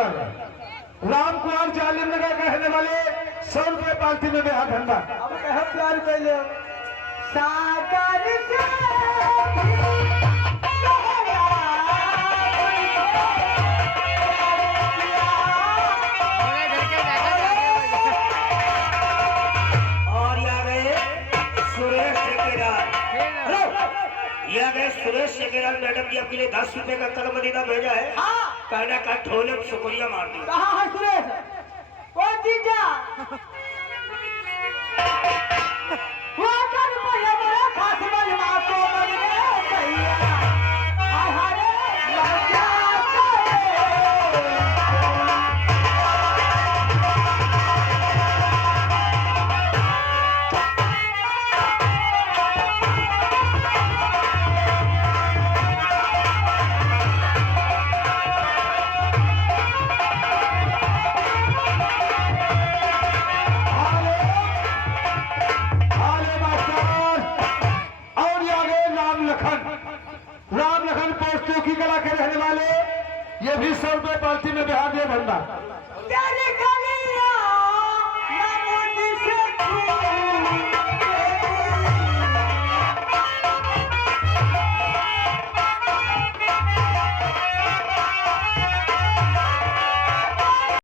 कर राम कुमार जालिम नगर कहने वाले 100 रुपये पालती में बेहा धंधा। अब कह प्यार पहले सागर से सुरेश शेखराल मैडम जी आपके लिए 10 रुपए का कलम मदीना भेजा है। हाँ कहना का ढोलक शुक्रिया मार दी। कहाँ है सुरेश? कौन जीजा? वो कर पहले मेरा खास वाली माँ को मरने कहिया हाय हाय रे लज्जा राम लखन पोस्टों की कला के रहने वाले ये भी 100 रुपये पालती में बिहार दे बंदा।